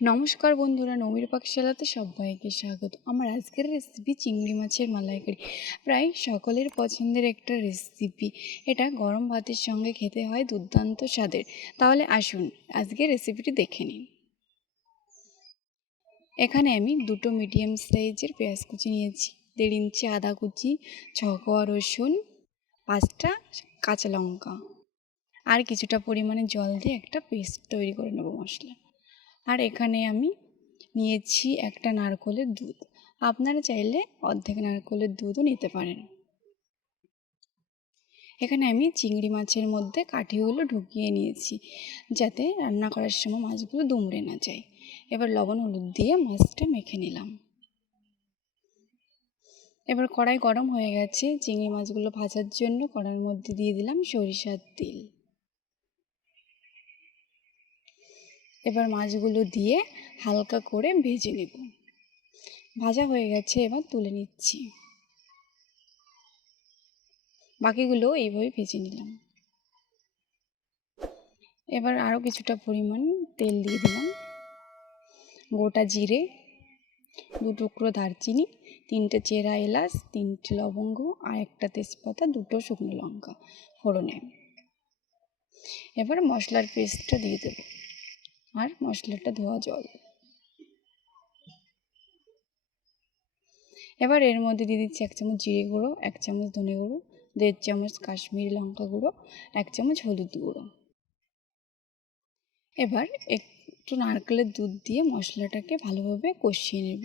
নমস্কার বন্ধুরা, নমির পাকশালাতে সবাইকে স্বাগত। আমার আজকের রেসিপি চিংড়ি মাছের মালাইকারি। প্রায় সকলের পছন্দের একটা রেসিপি। এটা গরম ভাতের সঙ্গে খেতে হয় দুর্দান্ত স্বাদের। তাহলে আসুন আজকের রেসিপিটি দেখে নিন। এখানে আমি দুটো মিডিয়াম সাইজের পেঁয়াজ কুচি নিয়েছি, 1.5 ইঞ্চি আদা কুচি, 6 কোয়া রসুন, 5টা কাঁচা লঙ্কা আর কিছুটা পরিমাণে জল দিয়ে একটা পেস্ট তৈরি করে নেব মশলা। আর এখানে আমি নিয়েছি একটা নারকেলের দুধ। আপনারা চাইলে অর্ধেক নারকেলের দুধও নিতে পারেন। এখানে আমি চিংড়ি মাছের মধ্যে কাঠিগুলো ঢুকিয়ে নিয়েছি, যাতে রান্না করার সময় মাছগুলো দুমড়ে না যায়। এবার লবণ হলুদ দিয়ে মাছটা মেখে নিলাম। এবার কড়াই গরম হয়ে গেছে, চিংড়ি মাছগুলো ভাজার জন্য কড়াইয়ের মধ্যে দিয়ে দিলাম সরিষার তেল। এবার মাছগুলো দিয়ে হালকা করে ভেজে নেব। ভাজা হয়ে গেছে, এবার তুলে নিচ্ছি। বাকিগুলো এইভাবে ভেজে নিলাম। এবার আরও কিছুটা পরিমাণ তেল দিয়ে দিলাম। গোটা জিরে, 2 টুকরো দারচিনি, 3টে চেরা এলাচ, 3টে লবঙ্গ আর একটা তেজপাতা, 2টো শুকনো লঙ্কা ফোড়নে। এবার মশলার পেস্টটা দিয়ে দেব আর মশলাটা ধোয়া জল। এবার এর মধ্যে দিয়ে দিচ্ছি 1 চামচ জিরে গুঁড়ো, 1 চামচ ধনে গুঁড়ো, 1.5 চামচ কাশ্মীরি লঙ্কা গুঁড়ো, 1 চামচ হলুদ গুঁড়ো। এবার একটু নারকেলের দুধ দিয়ে মশলাটাকে ভালোভাবে কষিয়ে নেব।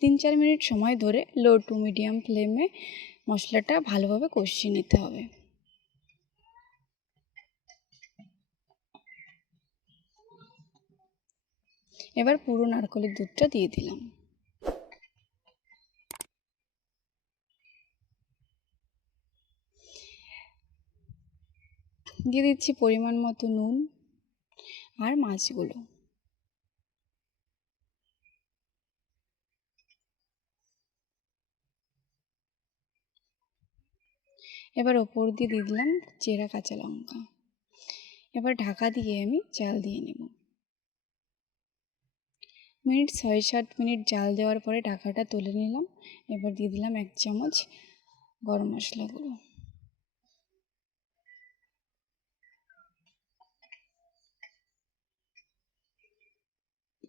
3-4 মিনিট সময় ধরে লো টু মিডিয়াম ফ্লেমে মশলাটা ভালোভাবে কষিয়ে নিতে হবে। এবার পুরো নারকেলের দুধটা দিয়ে দিলাম। দিয়ে দিচ্ছি পরিমাণ মতো নুন আর মাছগুলো। এবার ওপর দিয়ে দিলাম চেরা কাঁচা লঙ্কা। এবার ঢাকা দিয়ে আমি জাল দিয়ে নেব। 6-7 মিনিট জাল দেওয়ার পরে ঢাকাটা তুলে নিলাম। এবার দিয়ে দিলাম 1 চামচ গরম মশলা গুঁড়ো।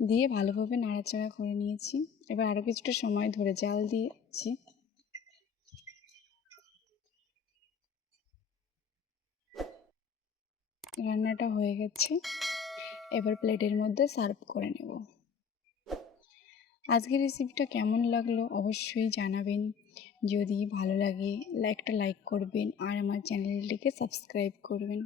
দিয়ে ভালোভাবে নাড়াচাড়া করে নিয়েছি। এবার আরও কিছুটা সময় ধরে জাল দিয়েছি। রান্নাটা হয়ে গেছে, এবার প্লেটের মধ্যে সার্ভ করে নেব। আজকের রেসিপিটা কেমন লাগলো অবশ্যই জানাবেন। যদি ভালো লাগে একটা লাইক করবেন আর আমার চ্যানেলটিকে সাবস্ক্রাইব করবেন।